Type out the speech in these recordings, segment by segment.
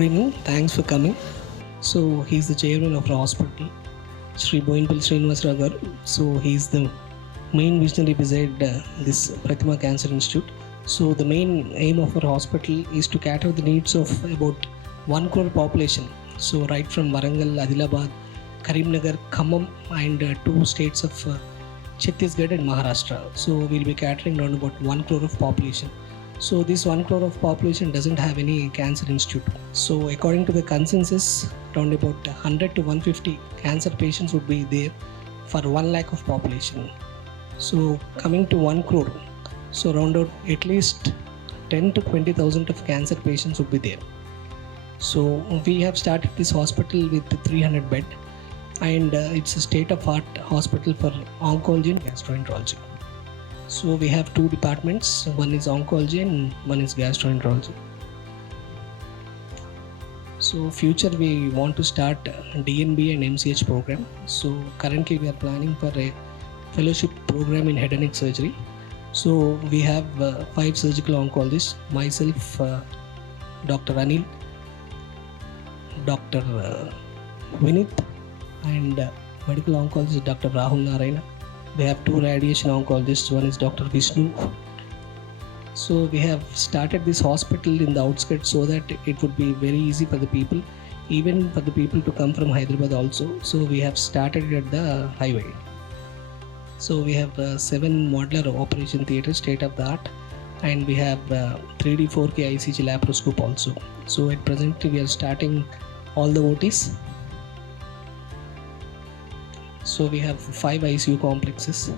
Good evening. Thanks for coming. So he's the chairman of our hospital, Shri Boinpil Srinivasrao garu. So he's the main visionary beside this Prathima Cancer Institute. So the main aim of our hospital is to cater the needs of about 1 crore population. So right from Warangal, Adilabad, Karimnagar, Khammam and 2 states of Chhattisgarh and Maharashtra. So we'll be catering around about 1 crore of population. So this 1 crore of population doesn't have any cancer institute. So according to the consensus, around about 100 to 150 cancer patients would be there for 1 lakh of population. So coming to 1 crore, so around at least 10 to 20,000 of cancer patients would be there. So we have started this hospital with 300 bed and it's a state-of-art hospital for oncology and gastroenterology. So we have 2 departments, one is oncology and one is gastroenterology. So future we want to start DNB and MCH program. So currently we are planning for a fellowship program in head and neck surgery. So we have 5 surgical oncologists, myself, Dr. Anil, Dr. Vinith and medical oncologist Dr. Rahul Narayana. We have 2 radiation oncologists, one is Dr. Vishnu. So we have started this hospital in the outskirts so that it would be very easy for the people, even for the people to come from Hyderabad also. So we have started at the highway. So we have 7 modular operation theatres, state of the art, and we have 3D 4K ICG laparoscope also. So at present we are starting all the OTs. So we have 5 ICU complexes,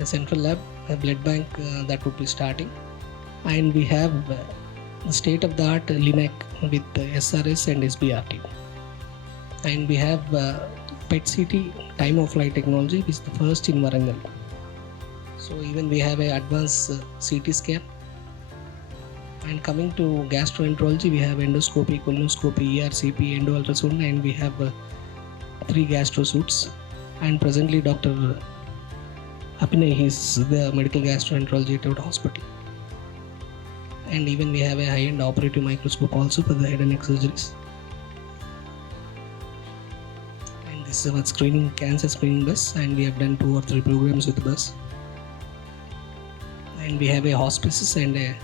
a central lab, a blood bank that would be starting, and we have state-of-the-art LINAC with SRS and SBRT, and we have PET-CT time of flight technology, which is the first in Warangal. So even we have an advanced CT scan. And coming to gastroenterology, we have endoscopy, colonoscopy, ERCP, endo-ultrasound, and we have 3 gastro suites. And presently Dr. Abhinay is the medical gastroenterology at our hospital. And even we have a high-end operative microscope also for the head and neck surgeries. And this is our cancer screening bus, and we have done 2 or 3 programs with the bus. And we have a hospices and a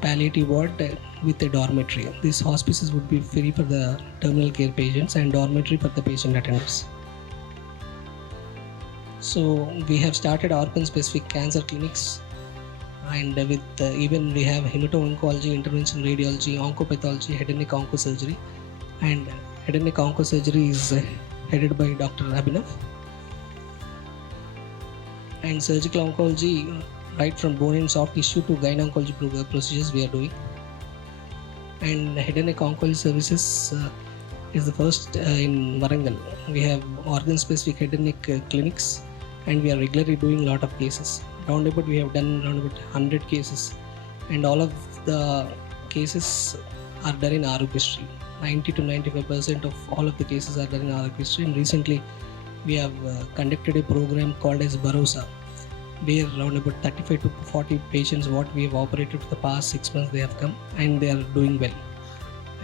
palliative ward with a dormitory. These hospices would be free for the terminal care patients and dormitory for the patient attendants. So we have started organ-specific cancer clinics, and with even we have hemato-oncology, intervention radiology, oncopathology, head and neck oncosurgery, and head and neck oncosurgery is headed by Dr. Abhinav. And surgical oncology, right from bone and soft tissue to gynecology procedures we are doing. And head and neck oncology services is the first in Warangal. We have organ-specific head and neck clinics, and we are regularly doing a lot of cases. Roundabout we have done around about 100 cases, and all of the cases are done in Arogyasri. 90 to 95% of all of the cases are done in Arogyasri. And recently we have conducted a program called as Barosa, where around about 35 to 40 patients what we have operated for the past 6 months, they have come and they are doing well.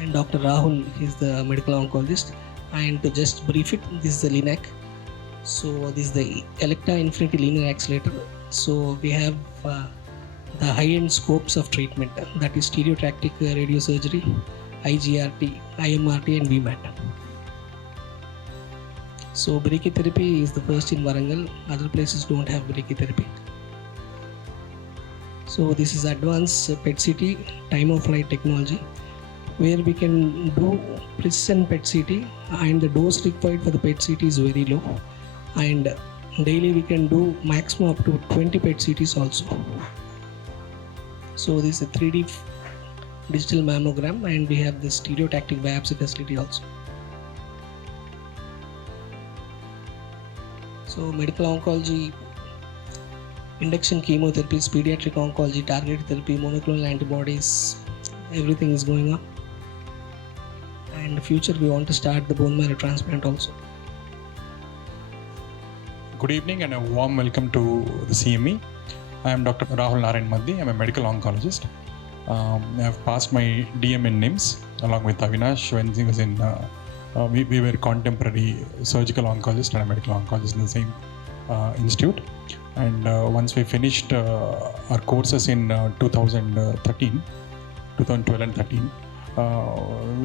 And Dr. Rahul is the medical oncologist. And to just brief it, this is the LINAC. So this is the Electa Infinity Linear Accelerator. So we have the high-end scopes of treatment, that is stereotactic radiosurgery, IGRT, IMRT and VMAT. So brachytherapy is the first in Warangal. Other places don't have brachytherapy. So this is advanced PET-CT time of flight technology, where we can do precision PET-CT, and the dose required for the PET-CT is very low, and daily we can do maximum up to 20 PET-CTs also. So this is a 3D digital mammogram, and we have the stereotactic biopsy facility also. So medical oncology, induction chemotherapies, pediatric oncology, targeted therapy, monoclonal antibodies, everything is going on. And in the future we want to start the bone marrow transplant also. Good evening and a warm welcome to the CME. I am Dr. Rahul Narayan Maddi. I am a medical oncologist. I've passed my DM in NIMS along with Avinash when he was in. We were contemporary surgical oncologists and a medical oncologist in the same institute. And once we finished our courses in 2012 and 13,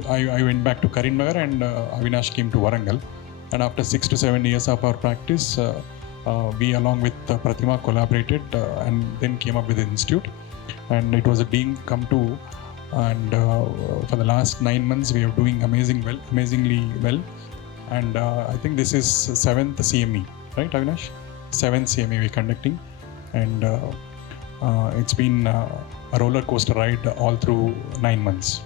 I went back to Karimnagar and Avinash came to Warangal. And after 6 to 7 years of our practice, we along with Prathima collaborated and then came up with the institute. And it was a dream come true. And for the last 9 months, we are doing amazingly well. And I think this is 7th CME, right, Avinash? 7th CME we're conducting. And it's been a roller coaster ride all through 9 months.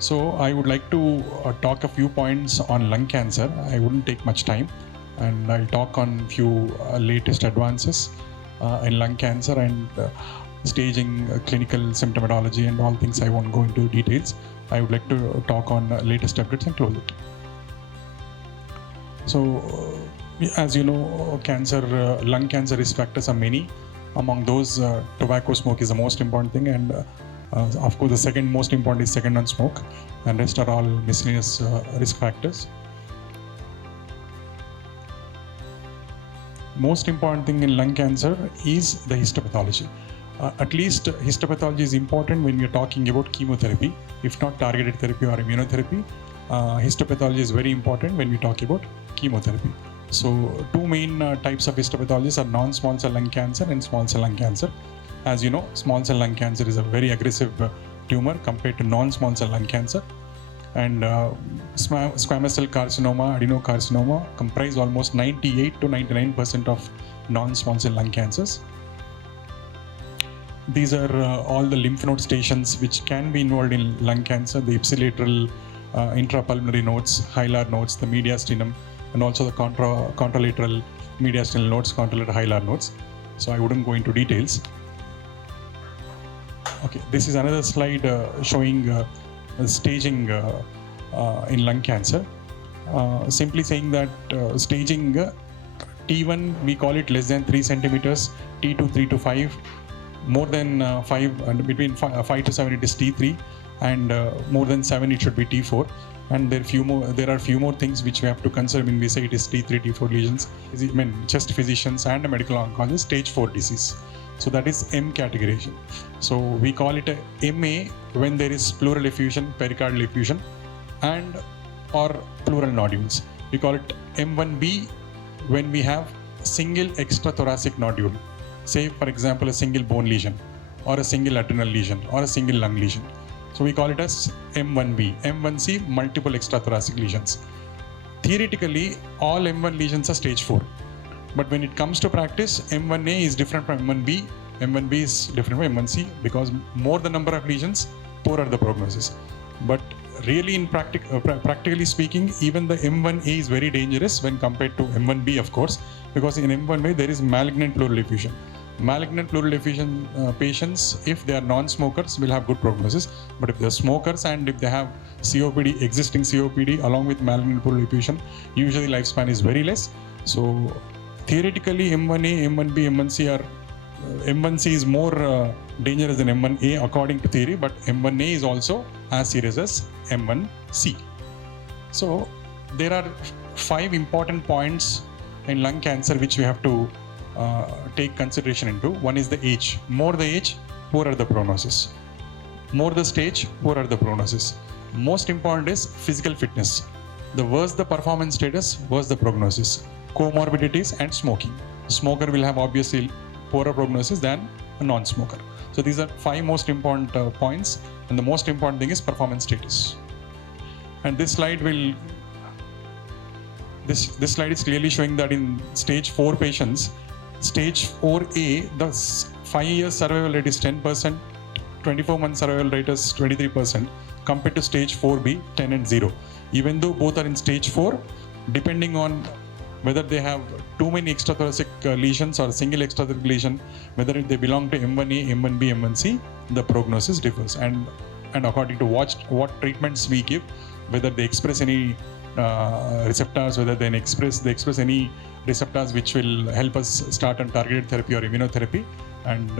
So I would like to talk a few points on lung cancer. I wouldn't take much time, and I'll talk on few latest advances in lung cancer and staging, clinical symptomatology and all things. I won't go into details. I would like to talk on latest updates and close it. So as you know, lung cancer risk factors are many. Among those, tobacco smoke is the most important thing, and of course the second most important is second on smoke, and rest are all miscellaneous risk factors. Most important thing in lung cancer is the histopathology. At least histopathology is important when we are talking about chemotherapy, if not targeted therapy or immunotherapy. Histopathology is very important when we talk about chemotherapy. So two main types of histopathologies are non-small cell lung cancer and small cell lung cancer. As you know, small cell lung cancer is a very aggressive tumor compared to non-small cell lung cancer. And squamous cell carcinoma, adenocarcinoma comprise almost 98 to 99% of non-small cell lung cancers. These are all the lymph node stations which can be involved in lung cancer: the ipsilateral, intrapulmonary nodes, hilar nodes, the mediastinum, and also the contralateral mediastinal nodes, contralateral hilar nodes. So I wouldn't go into details. Okay, this is another slide showing staging in lung cancer. Simply saying that staging T1 we call it less than 3 centimeters, T2 3 to 5, more than 5 and between 5 to 7 it is T3, and more than 7 it should be T4. And there are few more things which we have to consider when we say it is T3, T4 lesions. I mean, just physicians and a medical oncologist, stage 4 disease. So that is M categorization. So we call it a MA when there is pleural effusion, pericardial effusion, and or pleural nodules. We call it M1B when we have single extrathoracic nodule. Say for example a single bone lesion, or a single adrenal lesion, or a single lung lesion. So we call it as M1B. M1C, multiple extrathoracic lesions. Theoretically, all M1 lesions are stage 4. But when it comes to practice, M1A is different from M1B. M1B is different from M1C because more the number of lesions, poorer the prognosis. But really in practically speaking, even the M1A is very dangerous when compared to M1B, of course, because in M1A there is malignant pleural effusion. Malignant pleural effusion patients, if they are non-smokers, will have good prognosis. But if they are smokers and if they have COPD, existing COPD along with malignant pleural effusion, usually lifespan is very less. So theoretically, M1A, M1B, M1C are M1C is more dangerous than M1A according to theory, but M1A is also as serious as M1C. So there are 5 important points in lung cancer which we have to take consideration into. One is the age. More the age, poorer the prognosis. More the stage, poorer the prognosis. Most important is physical fitness. The worse the performance status, worse the prognosis. Comorbidities and smoking. Smoker will have obviously poorer prognosis than a non-smoker. So these are 5 most important points, and the most important thing is performance status. And this slide is clearly showing that in stage 4 patients, stage 4A, the 5 years survival rate is 10%, 24-month survival rate is 23%, compared to stage 4B, 10 and 0. Even though both are in stage 4, depending on whether they have too many extrathoracic lesions or a single extrathoracic lesion, whether they belong to M1A, M1B, M1C, the prognosis differs. And according to what treatments we give, whether they express any receptors, whether they express any receptors which will help us start on targeted therapy or immunotherapy, and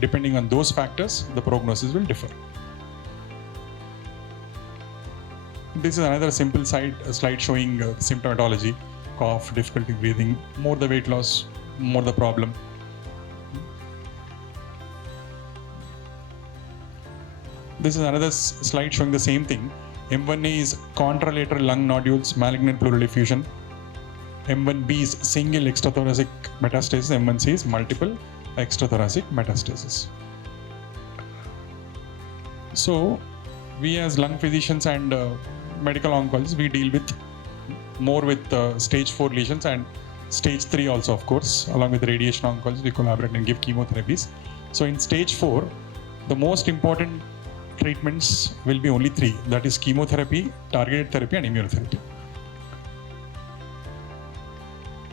depending on those factors, the prognosis will differ. This is another simple slide showing symptomatology, cough, difficulty breathing. More the weight loss, more the problem. This is another slide showing the same thing. M1A is contralateral lung nodules, malignant pleural effusion. M1B is single extrathoracic metastasis. M1C is multiple extrathoracic metastasis. So, we as lung physicians and medical oncologists, we deal with more with stage 4 lesions and stage 3 also, of course. Along with radiation oncology, we collaborate and give chemotherapies. So in stage 4, the most important treatments will be only 3. That is chemotherapy, targeted therapy and immunotherapy.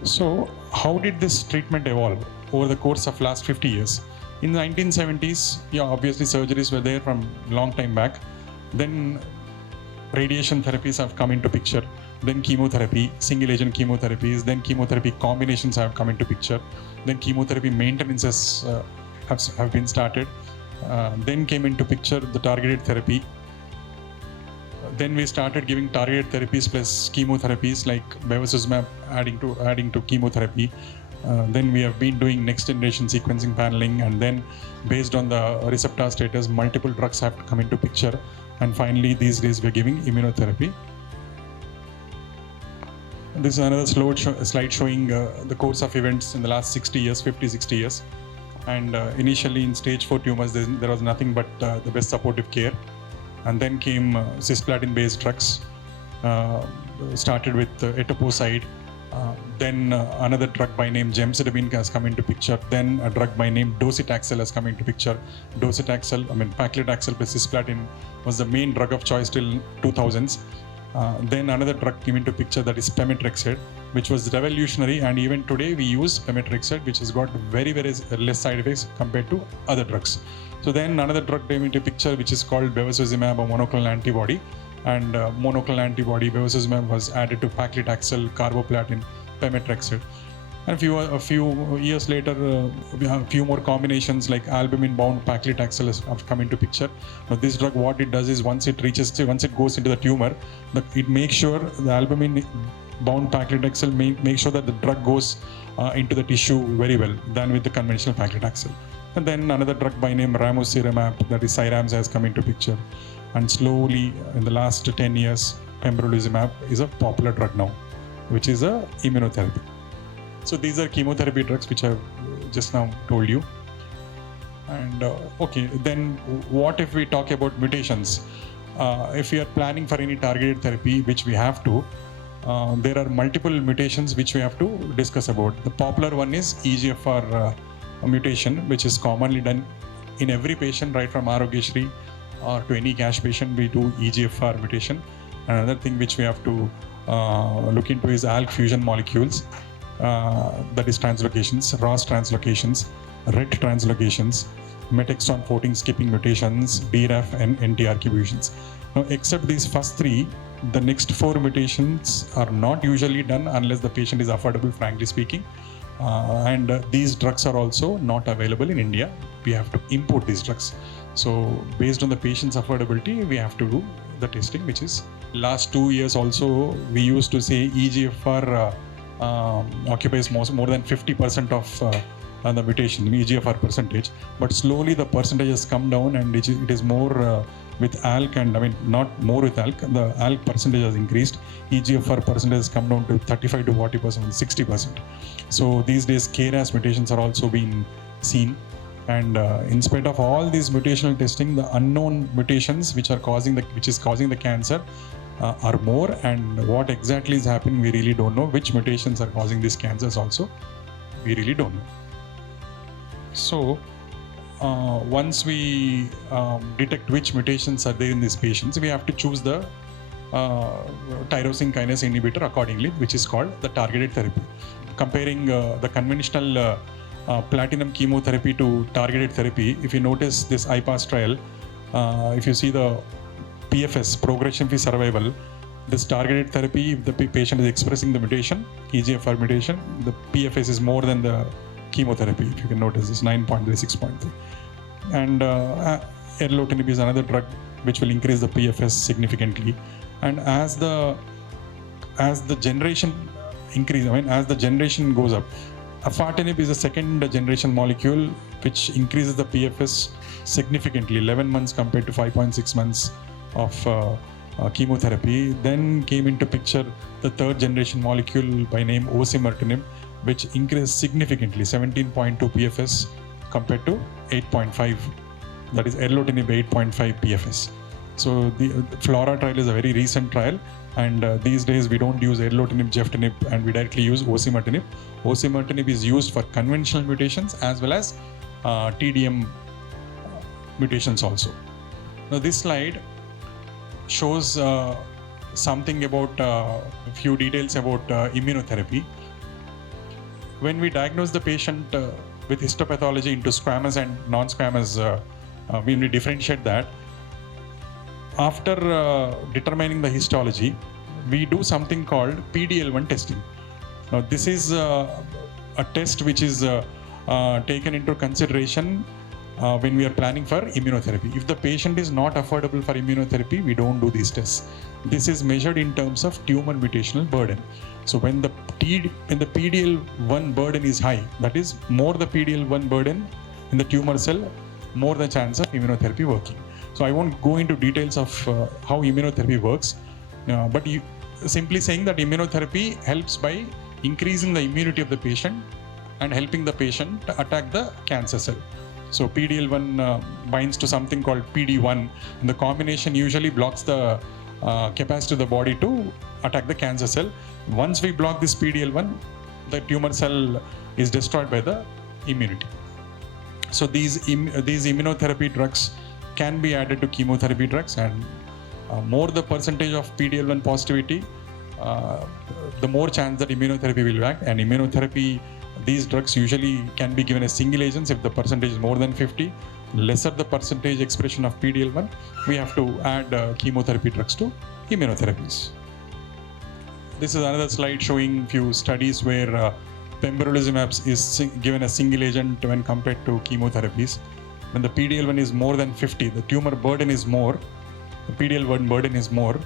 So how did this treatment evolve over the course of last 50 years? In the 1970s, obviously surgeries were there from long time back. Then radiation therapies have come into picture. Then chemotherapy, single agent chemotherapies, then chemotherapy combinations have come into picture. Then chemotherapy maintenances have been started. Then came into picture the targeted therapy. Then we started giving targeted therapies plus chemotherapies like bevacizumab adding to chemotherapy. Then we have been doing next generation sequencing paneling, and then based on the receptor status, multiple drugs have come into picture. And finally, these days we're giving immunotherapy. This is another slide showing the course of events in the last 50, 60 years. And initially in stage 4 tumors, there was nothing but the best supportive care. And then came cisplatin-based drugs, started with etoposide. Then another drug by name gemcitabine has come into picture. Then a drug by name docetaxel has come into picture. Docetaxel, paclitaxel plus cisplatin was the main drug of choice till 2000s. Then another drug came into picture, that is pemetrexed, which was revolutionary, and even today we use pemetrexed, which has got very, very less side effects compared to other drugs. So then another drug came into picture, which is called bevacizumab, a monoclonal antibody, and monoclonal antibody bevacizumab was added to paclitaxel, carboplatin, pemetrexed. And a few years later, we have a few more combinations like albumin-bound paclitaxel have come into picture. Now, this drug, what it does is once it goes into the tumor, it makes sure the albumin-bound paclitaxel make sure that the drug goes into the tissue very well than with the conventional paclitaxel. And then another drug by name ramucirumab, that is Cyrams, has come into picture. And slowly, in the last 10 years, pembrolizumab is a popular drug now, which is a immunotherapy. So these are chemotherapy drugs which I've just now told you. And okay, then what if we talk about mutations? If we are planning for any targeted therapy, which we have to, there are multiple mutations which we have to discuss about. The popular one is EGFR mutation, which is commonly done in every patient, right from Arogyashri or to any cash patient, we do EGFR mutation. Another thing which we have to look into is ALK fusion molecules. That is translocations, ROS translocations, RET translocations, MET exon 14 skipping mutations, BRAF and NTRK mutations. Now, except these first 3, the next 4 mutations are not usually done unless the patient is affordable, frankly speaking. And these drugs are also not available in India. We have to import these drugs. So based on the patient's affordability, we have to do the testing, which is last 2 years also, we used to say EGFR occupies more than 50% of the mutation, EGFR percentage. But slowly the percentage has come down, and it is more with ALK, and not more with ALK, the ALK percentage has increased. EGFR percentage has come down to 35 to 40%, 60%. So these days KRAS mutations are also being seen. And in spite of all these mutational testing, the unknown mutations which is causing the cancer are more, and what exactly is happening we really don't know. Which mutations are causing these cancers also we really don't know. So once we detect which mutations are there in these patients, we have to choose the tyrosine kinase inhibitor accordingly, which is called the targeted therapy. Comparing the conventional platinum chemotherapy to targeted therapy, if you notice this IPASS trial, if you see the PFS, progression-free survival, this targeted therapy, if the patient is expressing the mutation, EGFR mutation, the PFS is more than the chemotherapy. If you can notice this 9.3, 6.3. And erlotinib is another drug which will increase the PFS significantly. And as the generation increase, as the generation goes up, afatinib is a second generation molecule which increases the PFS significantly, 11 months compared to 5.6 months of chemotherapy. Then came into picture the third generation molecule by name osimertinib, which increased significantly, 17.2 PFS compared to 8.5, that is erlotinib 8.5 PFS. So the FLORA trial is a very recent trial, and these days we don't use erlotinib, geftinib, and we directly use osimertinib. Osimertinib is used for conventional mutations as well as TDM mutations also. Now this slide shows something about a few details about immunotherapy. When we diagnose the patient with histopathology into squamous and non-squamous, when we differentiate that, after determining the histology, we do something called PD-L1 testing. Now this is a test which is taken into consideration when we are planning for immunotherapy. If the patient is not affordable for immunotherapy, we don't do these tests. This is measured in terms of tumor mutational burden. So when the PD-L1 burden is high, that is more the PD-L1 burden in the tumor cell, more the chance of immunotherapy working. So I won't go into details of how immunotherapy works, but simply saying that immunotherapy helps by increasing the immunity of the patient and helping the patient attack the cancer cell. So PD-L1 binds to something called PD-1, and the combination usually blocks the capacity of the body to attack the cancer cell. Once we block this PD-L1, the tumor cell is destroyed by the immunity. So these immunotherapy drugs can be added to chemotherapy drugs, and more the percentage of PD-L1 positivity, the more chance that immunotherapy will act. And immunotherapy, these drugs usually can be given as single agents if the percentage is more than 50. Lesser the percentage expression of PD-L1, we have to add chemotherapy drugs to immunotherapies. This is another slide showing few studies where pembrolizumab is given as single agent when compared to chemotherapies. When the PD-L1 is more than 50, the tumor burden is more, the PD-L1 burden is more.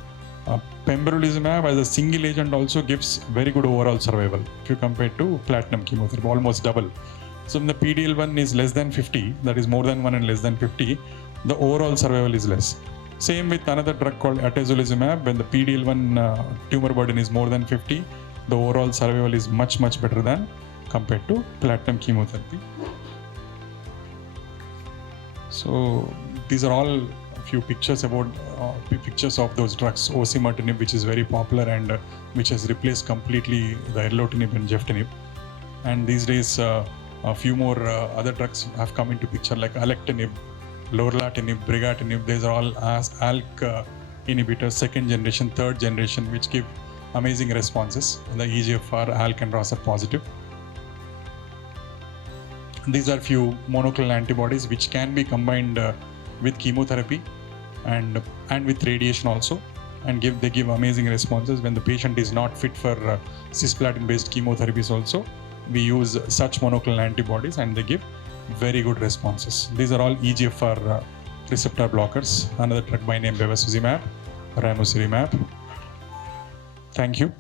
Pembrolizumab as a single agent also gives very good overall survival if you compare to platinum chemotherapy, almost double. So when the PD-L1 is less than 50, that is more than 1 and less than 50, the overall survival is less. Same with another drug called atezolizumab. When the PD-L1 tumor burden is more than 50, the overall survival is much better than compared to platinum chemotherapy. So these are all a few pictures about pictures of those drugs. Osimertinib, which is very popular and which has replaced completely the erlotinib and geftinib. And these days, a few more other drugs have come into picture, like alectinib, lorlatinib, brigatinib. These are all ALK inhibitors, second generation, third generation, which give amazing responses. And the EGFR, ALK and ROS are positive. These are few monoclonal antibodies which can be combined with chemotherapy and with radiation also, and they give amazing responses. When the patient is not fit for cisplatin based chemotherapies also, we use such monoclonal antibodies and they give very good responses. These are all EGFR receptor blockers. Another drug by name bevacizumab, ramucirumab. Thank you.